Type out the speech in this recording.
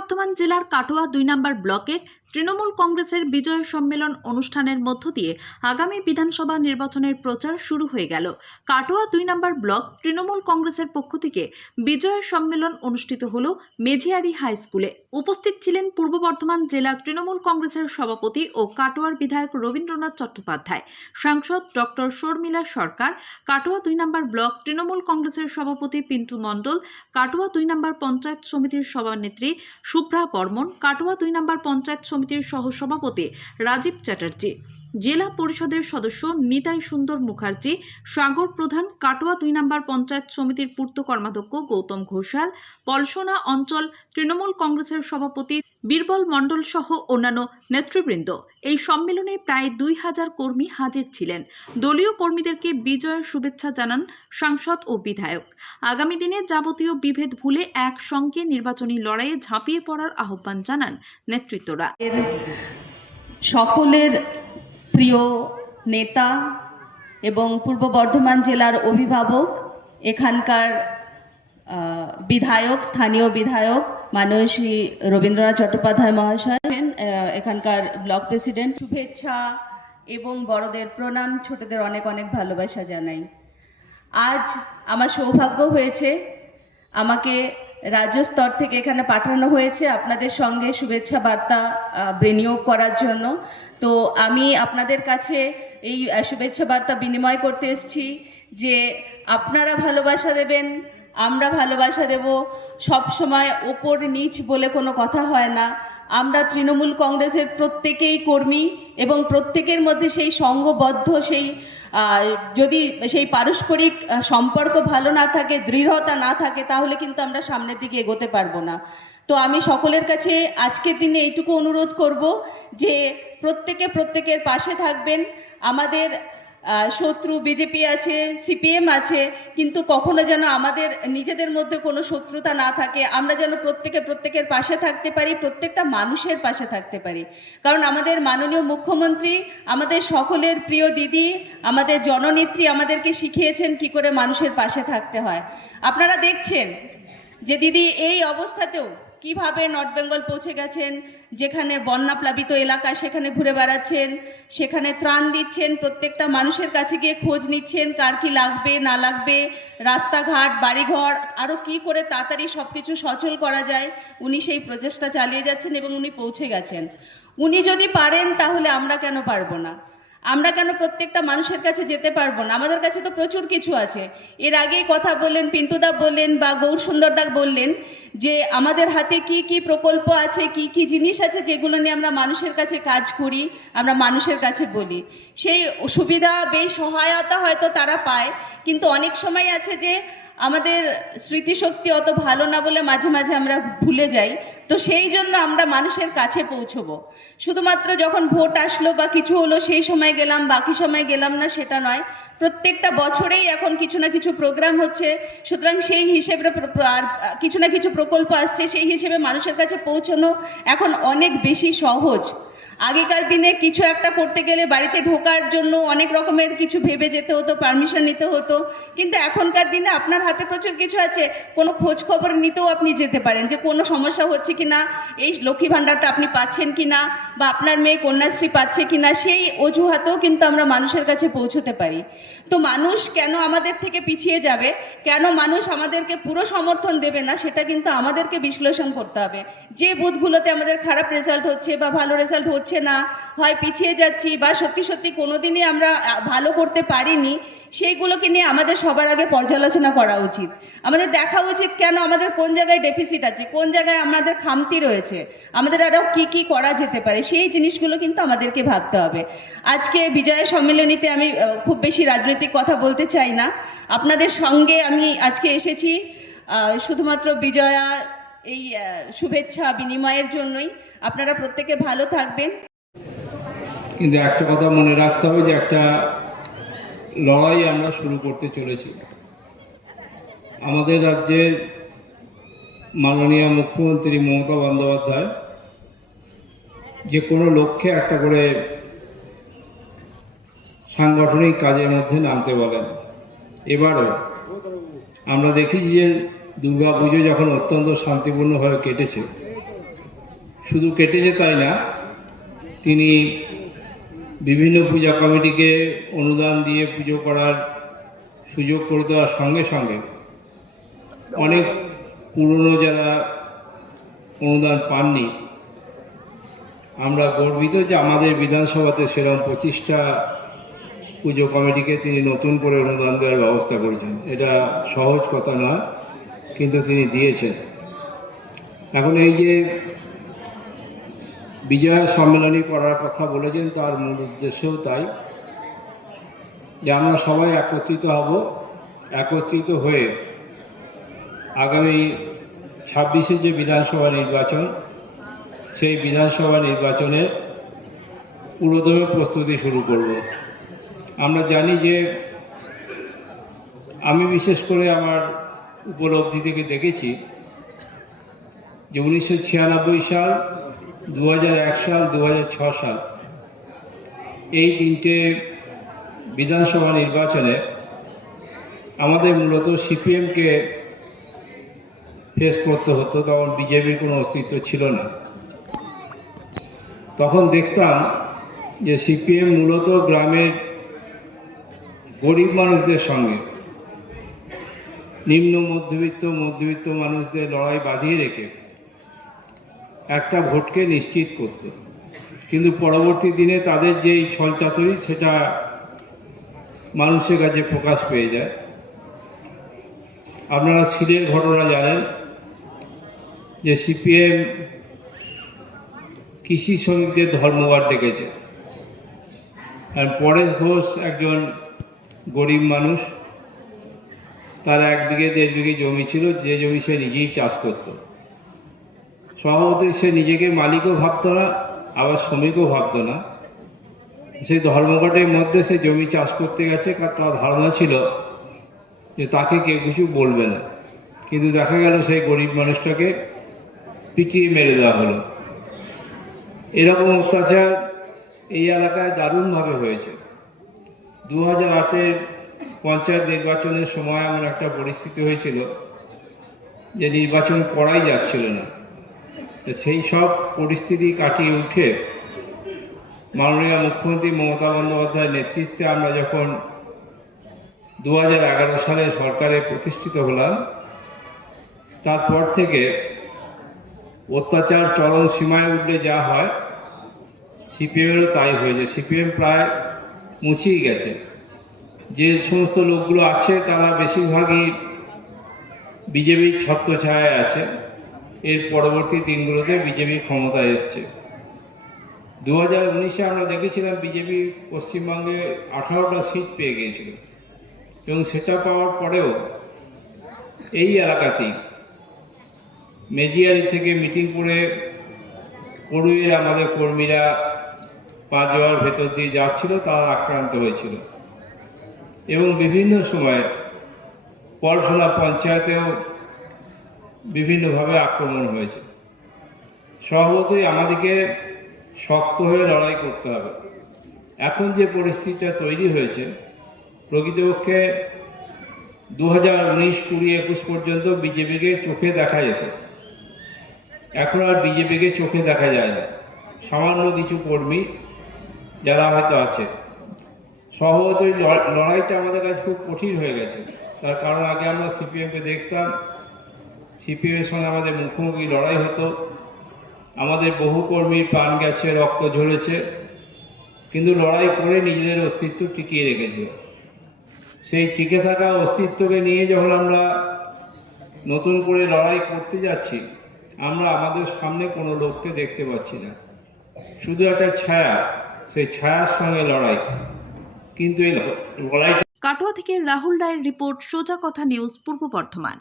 বর্ধমান জেলার কাটোয়া দুই নম্বর ব্লকের তৃণমূল কংগ্রেসের বিজয় সম্মেলন অনুষ্ঠানের মধ্য দিয়ে আগামী বিধানসভা নির্বাচনের প্রচার শুরু হয়ে গেল। কাটোয়া দুই নম্বর ব্লক তৃণমূল কংগ্রেসের পক্ষ থেকে বিজয় সম্মেলন অনুষ্ঠিত হল মেঝিয়ারি হাই স্কুলে। উপস্থিত ছিলেন পূর্ব বর্ধমান জেলা তৃণমূল কংগ্রেসের সভাপতি ও কাটোয়ার বিধায়ক রবীন্দ্রনাথ চট্টোপাধ্যায়, সাংসদ ডক্টর শর্মিলা সরকার, কাটোয়া দুই নম্বর ব্লক তৃণমূল কংগ্রেসের সভাপতি পিন্টু মণ্ডল, কাটোয়া দুই নম্বর পঞ্চায়েত সমিতির সভানেত্রী শুভ্রা বর্মন, কাটোয়া দুই নম্বর পঞ্চায়েত সমিতির সহ সভাপতি রাজীব চ্যাটার্জি। জেলা পরিষদের সদস্য নিতাই সুন্দর মুখার্জি, সাগর প্রধান, কাটোয়া দুই নম্বর পঞ্চায়েত সমিতির পূর্ত কর্মাধ্যক্ষ গৌতম ঘোষাল, পলসোনা অঞ্চল তৃণমূল কংগ্রেসের সভাপতি বীরবল মণ্ডল সহ অন্যান্য নেতৃবৃন্দ। এই সম্মেলনে প্রায় দুই হাজার কর্মী হাজির ছিলেন। দলীয় কর্মীদেরকে বিজয়ের শুভেচ্ছা জানান সাংসদ ও বিধায়ক। আগামী দিনে যাবতীয় বিভেদ ভুলে একসঙ্গে নির্বাচনী লড়াইয়ে ঝাঁপিয়ে পড়ার আহ্বান জানান নেতৃত্বরা। সকলের প্রিয় নেতা এবং পূর্ব বর্ধমান জেলার অভিভাবক, এখানকার বিধায়ক, স্থানীয় বিধায়ক মাননীয় শ্রী রবীন্দ্রনাথ চট্টোপাধ্যায় মহাশয় এখানকার ব্লক প্রেসিডেন্ট, শুভেচ্ছা এবং বড়দের প্রণাম, ছোটদের অনেক অনেক ভালোবাসা জানাই। আজ আমার সৌভাগ্য হয়েছে আমাকে রাজ্য স্তর থেকে এখানে পাঠানো হয়েছে আপনাদের সঙ্গে শুভেচ্ছা বার্তা বিনিয়োগ করার জন্য। তো আমি আপনাদের কাছে এই শুভেচ্ছা বার্তা বিনিময় করতে এসেছি যে আপনারা ভালোবাসা দেবেন আমরা ভালোবাসা দেব। সব সময় ওপর নিচ বলে কোনো কথা হয় না। আমরা তৃণমূল কংগ্রেসের প্রত্যেকেই কর্মী এবং প্রত্যেকের মধ্যে সেই সঙ্গবদ্ধ সেই যদি সেই পারস্পরিক সম্পর্ক ভালো না থাকে, দৃঢ়তা না থাকে, তাহলে কিন্তু আমরা সামনের দিকে এগোতে পারব না। তো আমি সকলের কাছে আজকের দিনে এইটুকু অনুরোধ করব যে প্রত্যেকে প্রত্যেকের পাশে থাকবেন। আমাদের শত্রু বিজেপি আছে সিপিএম আছে, কিন্তু কখনো যেন আমাদের নিজেদের মধ্যে কোনো শত্রুতা না থাকে, আমরা যেন প্রত্যেকে প্রত্যেকের পাশে থাকতে পারি, প্রত্যেকটা মানুষের পাশে থাকতে পারি। কারণ আমাদের মাননীয় মুখ্যমন্ত্রী, আমাদের সকলের প্রিয় দিদি, আমাদের জননেত্রী আমাদেরকে শিখিয়েছেন কি করে মানুষের পাশে থাকতে হয়। আপনারা দেখছেন যে দিদি এই অবস্থাতেও কীভাবে নর্থ বেঙ্গল পৌঁছে গেছেন, যেখানে বন্যা প্লাবিত এলাকা সেখানে ঘুরে বেড়াচ্ছেন, সেখানে ত্রাণ দিচ্ছেন, প্রত্যেকটা মানুষের কাছে গিয়ে খোঁজ নিচ্ছেন, কার কি লাগবে, না লাগবে, রাস্তাঘাট, বাড়িঘর আরও কি করে তাড়াতাড়ি সব কিছু সচল করা যায়, উনি সেই প্রচেষ্টা চালিয়ে যাচ্ছেন এবং উনি পৌঁছে গেছেন। উনি যদি পারেন তাহলে আমরা কেন পারব না? আমরা কেন প্রত্যেকটা মানুষের কাছে যেতে পারব না? আমাদের কাছে তো প্রচুর কিছু আছে। এর আগেই কথা বললেন পিন্টুদা বললেন বা গৌর সুন্দরদা বললেন যে, আমাদের হাতে কি কি প্রকল্প আছে, কি কি জিনিস আছে যেগুলো নিয়ে আমরা মানুষের কাছে কাজ করি, আমরা মানুষের কাছে বলি। সেই সুবিধা বেশ সহায়তা হয়তো তারা পায়, কিন্তু অনেক সময় আছে যে আমাদের স্মৃতিশক্তি অত ভালো না বলে মাঝে মাঝে আমরা ভুলে যাই। তো সেই জন্য আমরা মানুষের কাছে পৌঁছবো। শুধুমাত্র যখন ভোট আসলো বা কিছু হলো, সেই সময় গেলাম, বাকি সময় গেলাম না, সেটা নয়। প্রত্যেকটা বছরেই এখন কিছু না কিছু প্রোগ্রাম হচ্ছে। সুতরাং সেই হিসেবে কিছু না কিছু প্রকল্প আসছে, সেই হিসেবে মানুষের কাছে পৌঁছানো এখন অনেক বেশি সহজ। আগেকার দিনে কিছু একটা করতে গেলে বাড়িতে ঢোকার জন্য অনেক রকমের কিছু ভেবে যেতে হতো পারমিশন নিতে হতো। কিন্তু এখনকার দিনে আপনার হাতে প্রচুর কিছু আছে। কোনো খোঁজ খবর নিতেও আপনি যেতে পারেন যে কোনো সমস্যা হচ্ছে কি না এই লক্ষ্মী ভাণ্ডারটা আপনি পাচ্ছেন কি না বা আপনার মেয়ে কন্যাশ্রী পাচ্ছে কি না সেই অজুহাতেও কিন্তু আমরা মানুষের কাছে পৌঁছতে পারি। তো মানুষ কেন আমাদের থেকে পিছিয়ে যাবে? কেন মানুষ আমাদেরকে পুরো সমর্থন দেবে না? সেটা কিন্তু আমাদেরকে বিশ্লেষণ করতে হবে। যে বুথগুলোতে আমাদের খারাপ রেজাল্ট হচ্ছে বা ভালো রেজাল্ট হচ্ছে না, হয় পিছিয়ে যাচ্ছি বা সত্যি সত্যি কোনোদিনই আমরা ভালো করতে পারিনি সেইগুলোকে নিয়ে আমাদের সবার আগে পর্যালোচনা করা উচিত। আমাদের দেখা উচিত কেন আমাদের কোন জায়গায় ডেফিসিট আছে, কোন জায়গায় আমাদের খামতি রয়েছে, আমাদের আরও কি কি করা যেতে পারে, সেই জিনিসগুলো কিন্তু আমাদেরকে ভাবতে হবে। আজকে বিজয় সম্মেলনীতে আমি খুব বেশি রাজনৈতিক কথা বলতে চাই না। আপনাদের সঙ্গে আমি আজকে এসেছি শুধুমাত্র বিজয়া এই শুভেচ্ছা বিনিময়ের জন্যই। আপনারা প্রত্যেকে ভালো থাকবেন। কিন্তু একটা কথা মনে রাখতে হবে যে একটা লড়াই আমরা শুরু করতে চলেছি। আমাদের রাজ্যের মাননীয় মুখ্যমন্ত্রী মমতা বন্দ্যোপাধ্যায় যে কোনো লক্ষ্যে একটা করে সাংগঠনিক কাজের মধ্যে নামতে বলেন। এবারও আমরা দেখেছি যে দুর্গা পুজো যখন অত্যন্ত শান্তিপূর্ণভাবে কেটেছে, শুধু কেটেছে তাই না, তিনি বিভিন্ন পূজা কমিটিকে অনুদান দিয়ে পুজো করার সুযোগ করে দেওয়ার সঙ্গে সঙ্গে অনেক পুরনো যারা অনুদান পাননি, আমরা গর্বিত যে আমাদের বিধানসভাতে সেরকম পঁচিশটা পুজো কমিটিকে তিনি নতুন করে অনুদান দেওয়ার ব্যবস্থা করেছেন। এটা সহজ কথা নয়, কিন্তু তিনি দিয়েছেন। এখন এই যে বিজয়া সম্মেলনী করার কথা বলেছেন, তার মূল উদ্দেশ্যও তাই। যে আমরা সবাই একত্রিত হব, একত্রিত হয়ে আগামী ছাব্বিশে যে বিধানসভা নির্বাচন, সেই বিধানসভা নির্বাচনের পুরোদমে প্রস্তুতি শুরু করব। আমরা জানি যে আমি বিশেষ করে আমার উপলব্ধি থেকে দেখেছি যে উনিশশো ছিয়ানব্বই সাল দু সাল দু সাল। এই তিনটে বিধানসভা নির্বাচনে আমাদের মূলত সিপিএমকে ফেস করতে হতো, তখন বিজেপির কোনো অস্তিত্ব ছিল না। তখন দেখতাম যে সিপিএম মূলত গ্রামের গরিব মানুষদের সঙ্গে, নিম্ন মধ্যবিত্ত মধ্যবিত্ত মানুষদের লড়াই বাঁধিয়ে রেখে একটা ভোটকে নিশ্চিত করত। কিন্তু পরবর্তী দিনে তাদের যে এই ছলচাতুরি সেটা মানুষের কাছে প্রকাশ পেয়ে যায়। আপনারা সিলের ঘটনা জানেন যে সিপিএম কৃষি শ্রমিকদের ধর্মঘট ডেকেছে। আর পরেশ ঘোষ একজন গরিব মানুষ, তার এক বিঘে দেড় বিঘে জমি ছিল, যে জমি সে নিজেই চাষ করত। স্বভাবতই সে নিজেকে মালিকও ভাবতো না, আবার শ্রমিকও ভাবতো না। সেই ধর্মঘটের মধ্যে সে জমি চাষ করতে গেছে, কারণ তার ধারণা ছিল যে তাকে কেউ কিছু বলবে না। কিন্তু দেখা গেল সেই গরিব মানুষটাকে পিটিয়ে মেরে দেওয়া হলো। এরকম অত্যাচার এই এলাকায় দারুণভাবে হয়েছে। দু হাজার আটের পঞ্চায়েত নির্বাচনের সময় এমন একটা পরিস্থিতি হয়েছিল যে নির্বাচন করাই যাচ্ছিল না। সেই সব পরিস্থিতি কাটিয়ে উঠে মাননীয় মুখ্যমন্ত্রী মমতা বন্দ্যোপাধ্যায়ের নেতৃত্বে আমরা যখন দু হাজার এগারো সালে সরকারে প্রতিষ্ঠিত হলাম, তারপর থেকে অত্যাচার চরম সীমায় উঠলে যা হয়, সিপিএমেরও তাই হয়েছে। সিপিএম প্রায় মুছিয়ে গেছে। যে সমস্ত লোকগুলো আছে, তারা বেশিরভাগই বিজেপির ছত্রছায়ায় আছে। এর পরবর্তী দিনগুলোতে বিজেপি ক্ষমতায় এসছে। দু হাজার উনিশে আমরা দেখেছিলাম বিজেপি পশ্চিমবঙ্গে আঠারোটা সিট পেয়ে গিয়েছিল এবং সেটা পাওয়ার পরেও এই এলাকাতেই মেজিয়ারি থেকে মিটিং করে কড়ুইয়ের আমাদের কর্মীরা পাঁচ জোয়ার ভেতর দিয়ে যাচ্ছিল, তারা আক্রান্ত হয়েছিল। এবং বিভিন্ন সময় পড়াশোনা পঞ্চায়েতেও বিভিন্নভাবে আক্রমণ হয়েছে। স্বভাবতই আমাদেরকে শক্ত হয়ে লড়াই করতে হবে। এখন যে পরিস্থিতিটা তৈরি হয়েছে, প্রকৃতপক্ষে দু হাজার উনিশ কুড়ি একুশ পর্যন্ত বিজেপিকে চোখে দেখা যেত। এখন আর বিজেপিকে চোখে দেখা যায় না। সামান্য কিছু কর্মী যারা হয়তো আছে। স্বভাবতই লড়- লড়াইটা আমাদের কাছে খুব কঠিন হয়ে গেছে। তার কারণ আগে আমরা সিপিএমকে দেখতাম সিপিএমের সঙ্গে আমাদের মুখোমুখি লড়াই হতো। আমাদের বহু কর্মীর প্রাণ গেছে, রক্ত ঝরেছে। কিন্তু লড়াই করে নিজেদের অস্তিত্ব টিকিয়ে রেখেছিল। সেই টিকে থাকা অস্তিত্বকে নিয়ে যখন আমরা নতুন করে লড়াই করতে যাচ্ছি, আমরা আমাদের সামনে কোনো লোককে দেখতে পাচ্ছি না। শুধু একটা ছায়া, সেই ছায়ার সঙ্গে লড়াই। কিন্তু এই লড়াইটা কাটোয়া থেকে রাহুল রায়ের রিপোর্ট, সোজা কথা নিউজ, পূর্ব বর্ধমান।